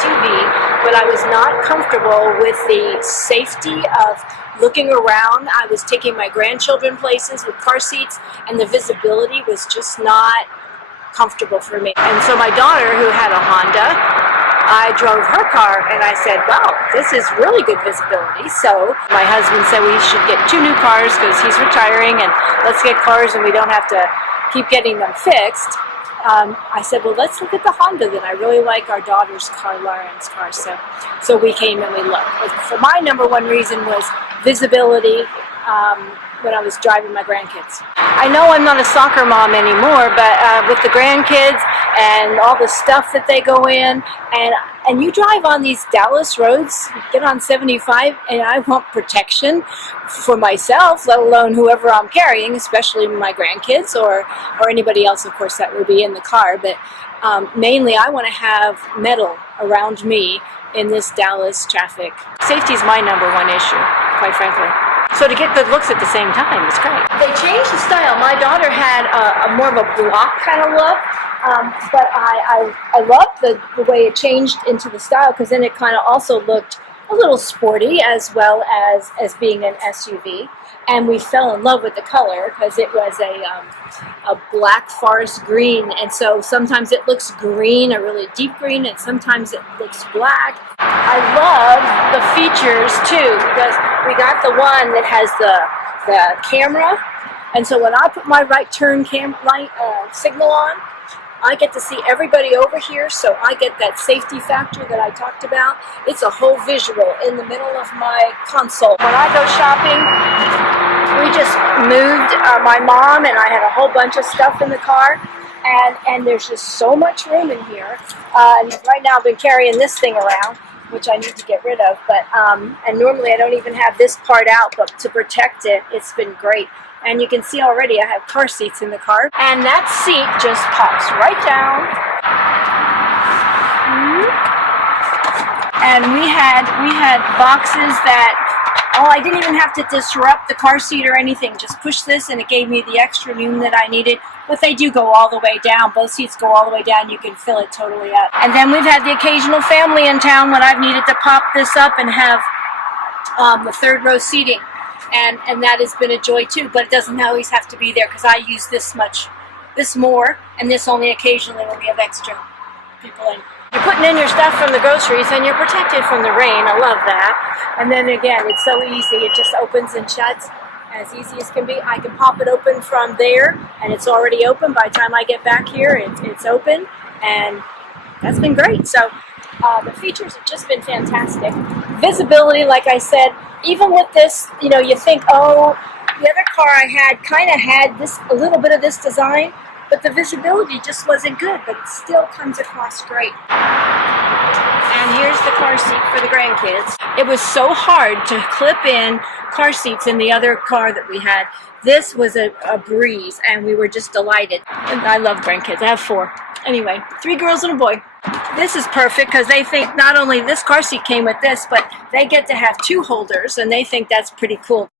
SUV, but I was not comfortable with the safety of looking around. I was taking my grandchildren places with car seats, and the visibility was just not comfortable for me. And so my daughter, who had a Honda, I drove her car and I said, wow, this is really good visibility. So my husband said we should get 2 new cars because he's retiring, and let's get cars and we don't have to keep getting them fixed. I said, well, let's look at the Honda then. I really like our daughter's car, Lauren's car. So we came and we looked. So my number one reason was visibility when I was driving my grandkids. I know I'm not a soccer mom anymore, but with the grandkids and all the stuff that they go in, and you drive on these Dallas roads, get on 75, and I want protection for myself, let alone whoever I'm carrying, especially my grandkids or anybody else, of course, that would be in the car. But mainly I want to have metal around me in this Dallas traffic. Safety is my number one issue, quite frankly. So to get good looks at the same time is great. They changed the style. My daughter had a more of a block kind of look, but I loved the way it changed into the style, because then it kind of also looked a little sporty as well as being an SUV. And we fell in love with the color because it was a black forest green, and so sometimes it looks green, a really deep green, and sometimes it looks black. I love the features too, because we got the one that has the camera, and so when I put my right turn signal on, I get to see everybody over here, so I get that safety factor that I talked about. It's a whole visual in the middle of my console. When I go shopping, we just moved, my mom and I had a whole bunch of stuff in the car, and there's just so much room in here. And right now I've been carrying this thing around, which I need to get rid of, but and normally I don't even have this part out, but to protect it, it's been great. And you can see already I have car seats in the car, and that seat just pops right down. And we had boxes that, I didn't even have to disrupt the car seat or anything. Just push this and it gave me the extra room that I needed. But they do go all the way down. Both seats go all the way down. You can fill it totally up. And then we've had the occasional family in town when I've needed to pop this up and have the third row seating. And that has been a joy too, but it doesn't always have to be there because I use this more, and this only occasionally when we have extra people in. You're putting in your stuff from the groceries and you're protected from the rain. I love that. And then again, it's so easy. It just opens and shuts as easy as can be. I can pop it open from there and it's already open. By the time I get back here, it's open, and that's been great. So the features have just been fantastic. Visibility, like I said, even with this, you think, oh, the other car I had kind of had a little bit of this design, but the visibility just wasn't good, but it still comes across great. And here's the car seat for the grandkids. It was so hard to clip in car seats in the other car that we had. This was a breeze, and we were just delighted. And I love grandkids. I have 4. Anyway, 3 girls and a boy. This is perfect because they think not only this car seat came with this, but they get to have 2 holders, and they think that's pretty cool.